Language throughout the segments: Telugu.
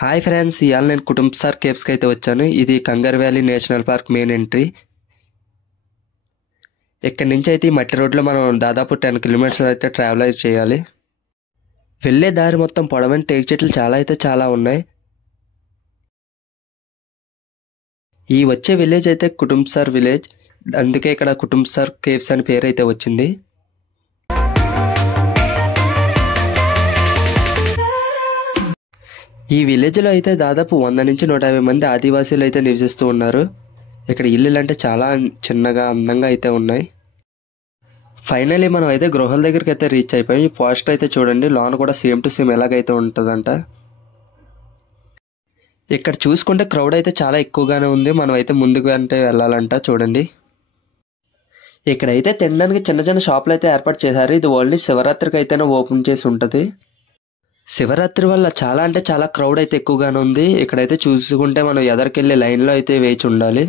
హాయ్ ఫ్రెండ్స్, ఇవాళ నేను కుటుంబసార్ కేవ్స్కి అయితే వచ్చాను. ఇది Kangra valley national park main entry. ఇక్కడి నుంచి అయితే ఈ మట్టి రోడ్లో మనం దాదాపు 10 కిలోమీటర్స్ అయితే ట్రావెల్ అయితే చేయాలి. వెళ్ళే దారి మొత్తం పొడవైన టేకు చెట్లు చాలా ఉన్నాయి. ఈ వచ్చే విలేజ్ అయితే కుటుంబసార్ విలేజ్, అందుకే ఇక్కడ కుటుంబసార్ కేవ్స్ అని పేరు అయితే వచ్చింది. ఈ విలేజ్లో అయితే దాదాపు 100 నుంచి 150 మంది ఆదివాసీలు అయితే నివసిస్తూ ఉన్నారు. ఇక్కడ ఇల్లులు అంటే చాలా చిన్నగా అందంగా అయితే ఉన్నాయి. ఫైనలీ మనం అయితే గృహాల దగ్గరికి అయితే రీచ్ అయిపోయి ఫాస్ట్ అయితే చూడండి, లోన్ కూడా సేమ్ టు సేమ్ ఎలాగైతే ఉంటుందంట. ఇక్కడ చూసుకుంటే క్రౌడ్ అయితే చాలా ఎక్కువగానే ఉంది. మనం అయితే ముందుకు అంటే వెళ్ళాలంట. చూడండి, ఇక్కడైతే తినడానికి చిన్న చిన్న షాపులు అయితే ఏర్పాటు చేశారు. ఇది ఓన్లీ శివరాత్రికి అయితేనే ఓపెన్ చేసి ఉంటుంది. శివరాత్రి వల్ల చాలా క్రౌడ్ అయితే ఎక్కువగానే ఉంది. ఇక్కడైతే చూసుకుంటే మనం ఎదరికెళ్ళి లైన్లో అయితే వేచి ఉండాలి.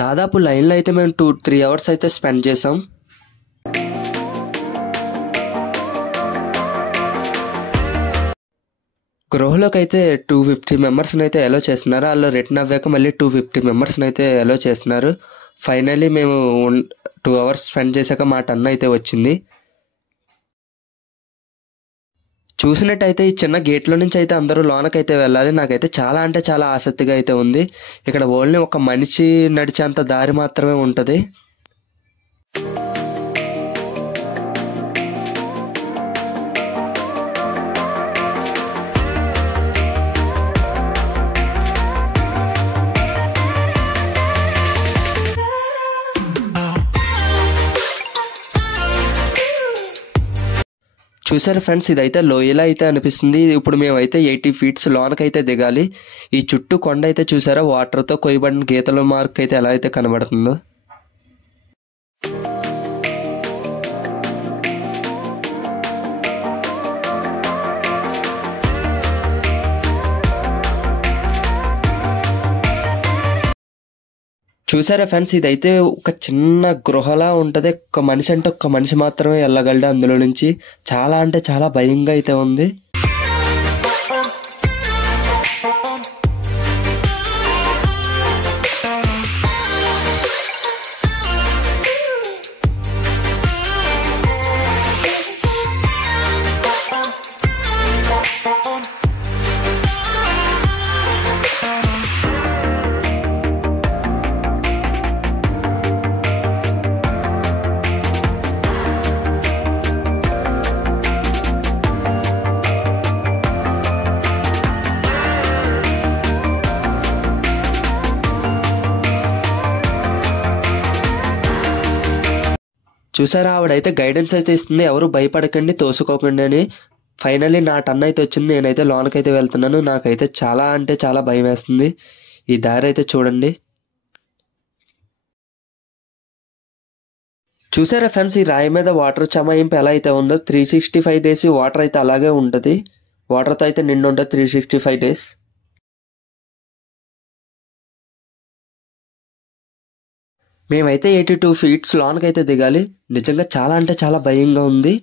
దాదాపు లైన్లో అయితే మేము 2-3 అవర్స్ అయితే స్పెండ్ చేసాం. గృహలోకి అయితే 250 మెంబర్స్ని అయితే అలో చేస్తున్నారు. వాళ్ళు రిటర్న్ అవ్వాక మళ్ళీ 250 మెంబర్స్ని అయితే అలో చేస్తున్నారు. ఫైనలీ మేము 2 అవర్స్ స్పెండ్ చేశాక మా టర్న్ అయితే వచ్చింది. చూసినట్టయితే ఈ చిన్న గేట్లో నుంచి అయితే అందరూ లోనకైతే వెళ్ళాలి. నాకైతే చాలా ఆసక్తిగా అయితే ఉంది. ఇక్కడ ఓన్లీ ఒక మనిషి నడిచేంత దారి మాత్రమే ఉంటుంది. చూసారు ఫ్రెండ్స్, ఇదైతే లోయలా అయితే అనిపిస్తుంది. ఇప్పుడు మేమైతే 80 ఫీట్స్ లోనకైతే దిగాలి. ఈ చుట్టూ కొండ అయితే చూసారా, వాటర్తో కొయ్యబడిన గీతల మార్క్ అయితే ఎలా అయితే కనబడుతుందో. చూసారా ఫ్రెండ్స్, ఇదైతే ఒక చిన్న గృహలా ఉంటుంది. ఒక్క మనిషి అంటే ఒక్క మనిషి మాత్రమే వెళ్ళగలడు అందులో నుంచి. చాలా భయంగా అయితే ఉంది. చూసారా, ఆవిడైతే గైడెన్స్ అయితే ఇస్తుంది, ఎవరు భయపడకండి, తోసుకోకండి అని. ఫైనలీ నా టర్న్ అయితే వచ్చింది. నేనైతే లోనకైతే వెళ్తున్నాను. నాకైతే చాలా భయం వేస్తుంది. ఈ దారి అయితే చూడండి. చూసారా ఫ్రెండ్స్, ఈ రాయి మీద వాటర్ చమాయింపు ఎలా అయితే ఉందో. 365 డేస్ వాటర్ అయితే అలాగే ఉంటుంది. వాటర్తో అయితే నిండు ఉంటుంది 365 డేస్. మేమైతే 82 ఫీట్స్ లోనకైతే దిగాలి. నిజంగా చాలా భయంగా ఉంది.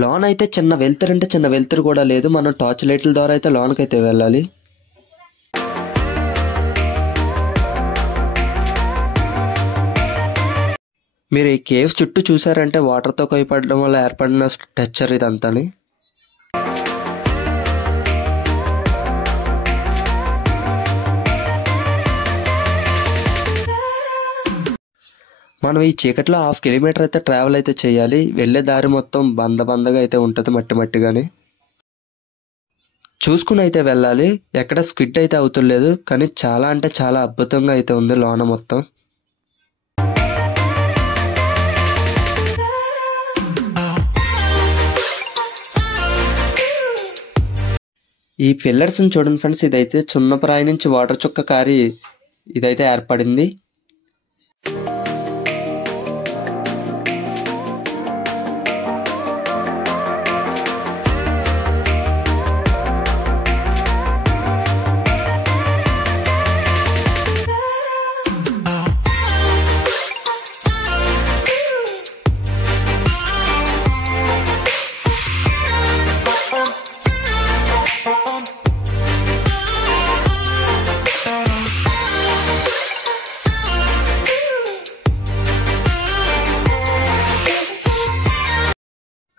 లోన్ అయితే చిన్న వెలుతురు కూడా లేదు. మనం టార్చ్ లైట్ల ద్వారా అయితే లోన్కైతే వెళ్ళాలి. మీరు ఈ కేవ్స్ చుట్టూ చూసారంటే వాటర్తో కొయ్యపడడం వల్ల ఏర్పడిన స్ట్రక్చర్ ఇదంతాని. మనం ఈ చీకట్లో 1/2 కిలోమీటర్ అయితే ట్రావెల్ అయితే చేయాలి. వెళ్ళే దారి మొత్తం బందగా అయితే ఉంటుంది, మట్టిగానే. చూసుకుని అయితే వెళ్ళాలి. ఎక్కడ స్కిడ్ అయితే అవుతులేదు, కానీ చాలా అద్భుతంగా అయితే ఉంది లోన మొత్తం. ఈ పిల్లర్స్ని చూడండి ఫ్రెండ్స్, ఇదైతే సున్నప్రాయి నుంచి వాటర్ చుక్క కారి ఇదైతే ఏర్పడింది.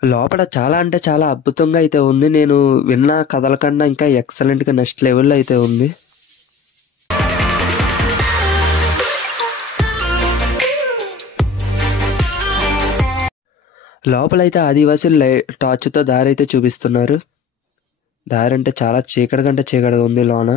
లోపల చాలా అంటే చాలా అద్భుతంగా అయితే ఉంది. నేను విన్న కథల కన్నా ఇంకా ఎక్సలెంట్‌గా నెక్స్ట్ లెవెల్‌లో అయితే ఉంది. లోపలైతే ఆదివాసీలు టార్చ్‌తో దారైతే చూపిస్తున్నారు. దారంటే చాలా చీకటి కంటే చీకటిగా ఉంది లోన.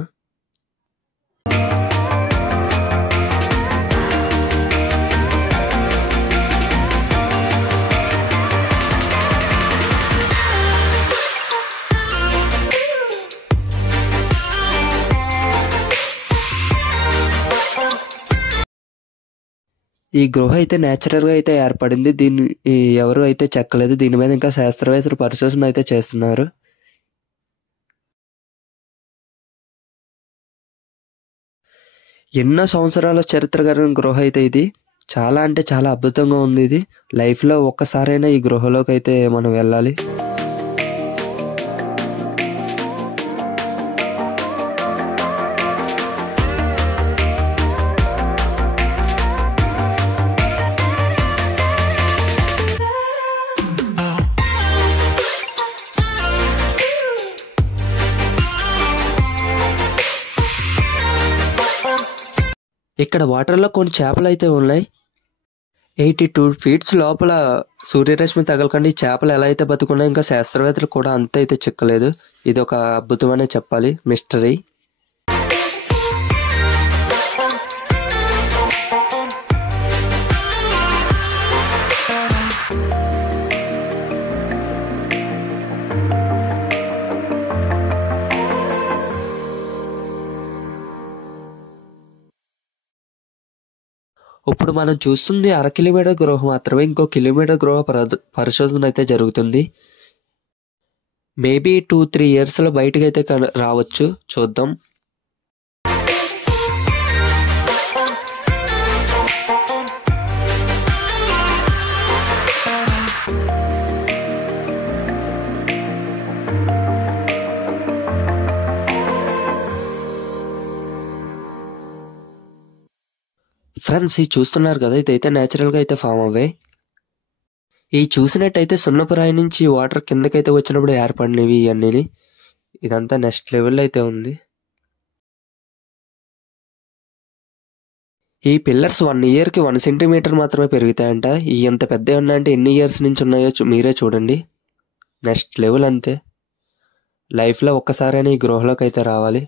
ఈ గృహ అయితే నేచురల్‌గా అయితే ఏర్పడింది. దీన్ని ఎవరు అయితే చెక్కలేదు. దీని మీద ఇంకా శాస్త్రవేత్తలు పరిశోధన అయితే చేస్తున్నారు. ఎన్నో సంవత్సరాల చరిత్ర కలిగిన గృహ అయితే ఇది. చాలా అంటే చాలా అద్భుతంగా ఉంది ఇది. లైఫ్‌లో ఒక్కసారైనా ఈ గృహలోకైతే మనం వెళ్ళాలి. ఇక్కడ వాటర్‌లో కొన్ని చేపలైతే ఉన్నాయి. 82 ఫీట్స్ లోపల సూర్యరశ్మి తగలకుండా ఈ చేపలు ఎలా అయితే బతుకున్నాయో ఇంకా శాస్త్రవేత్తలు కూడా అంత అయితే చిక్కలేదు. ఇదొక అద్భుతమనే చెప్పాలి. మిస్టరీ. ఇప్పుడు మనం చూస్తుంది 1/2 కిలోమీటర్ గృహ మాత్రమే. ఇంకో కిలోమీటర్ గృహ పరిశోధన అయితే జరుగుతుంది. మేబీ 2-3 ఇయర్స్‌లో బయటకైతే రావచ్చు. చూద్దాం. ఫ్రెండ్స్, ఇది చూస్తున్నారు కదా, ఇదైతే నేచురల్‌గా అయితే ఫామ్ అవ్వాయి. ఈ చూసినట్టయితే సున్నపురాయి నుంచి వాటర్ కిందకైతే వచ్చినప్పుడు ఏర్పడినవి ఇవన్నీని. ఇదంతా నెక్స్ట్ లెవెల్లో అయితే ఉంది. ఈ పిల్లర్స్ 1 ఇయర్‌కి 1 సెంటీమీటర్ మాత్రమే పెరుగుతాయంట. ఈ ఎంత పెద్దవి ఉన్నాయంటే ఎన్ని ఇయర్స్ నుంచి ఉన్నాయో మీరే చూడండి. నెక్స్ట్ లెవెల్ అంతే. లైఫ్‌లో ఒక్కసారైనా ఈ గృహలోకి అయితే రావాలి.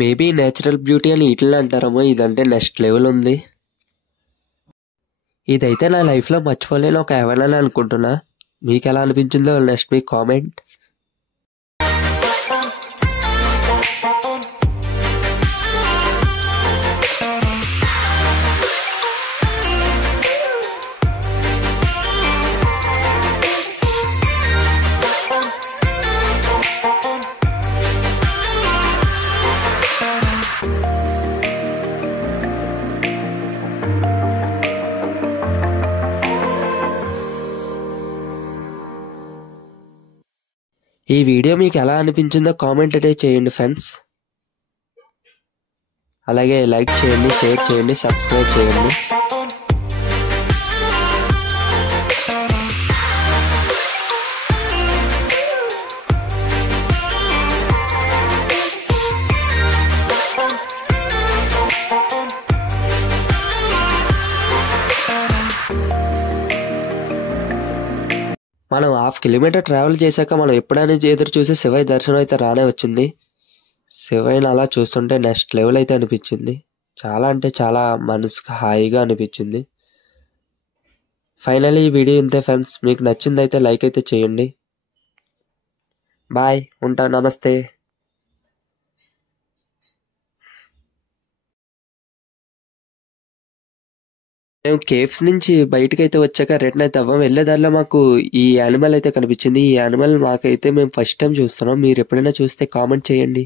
మేబీ నేచురల్ బ్యూటీ అని వీటిల్లో అంటారేమో. ఇదంటే నెక్స్ట్ లెవెల్ ఉంది. ఇదైతే నా లైఫ్‌లో మర్చిపోలేని ఒక హెవెన్ అని అనుకుంటున్నా. మీకు ఎలా అనిపించిందో నెక్స్ట్ మీ కామెంట్. ఈ వీడియో మీకు ఎలా అనిపించిందో కామెంట్ అయితే చేయండి ఫ్రెండ్స్. అలాగే లైక్ చేయండి, షేర్ చేయండి, సబ్స్క్రైబ్ చేయండి. మనం 1/2 కిలోమీటర్ ట్రావెల్ చేశాక మనం ఎప్పుడైనా ఎదురు చూసి శివయ్య దర్శనం అయితే రానే వచ్చింది. శివయ్యని అలా చూస్తుంటే నెక్స్ట్ లెవెల్ అయితే అనిపించింది. చాలా అంటే చాలా మనసుకు హాయిగా అనిపించింది. ఫైనల్లీ ఈ వీడియో ఇంతే ఫ్రెండ్స్. మీకు నచ్చిందైతే లైక్ అయితే చేయండి. బాయ్, ఉంటా. నమస్తే. మేము కేవ్స్ నుంచి బయటకైతే వచ్చాక రిటర్న్ అయితే అవ్వం. వెళ్ళే దారిలో మాకు ఈ యానిమల్ అయితే కనిపించింది. ఈ యానిమల్ మాకైతే మేము ఫస్ట్ టైం చూస్తున్నాం. మీరు ఎప్పుడైనా చూస్తే కామెంట్ చేయండి.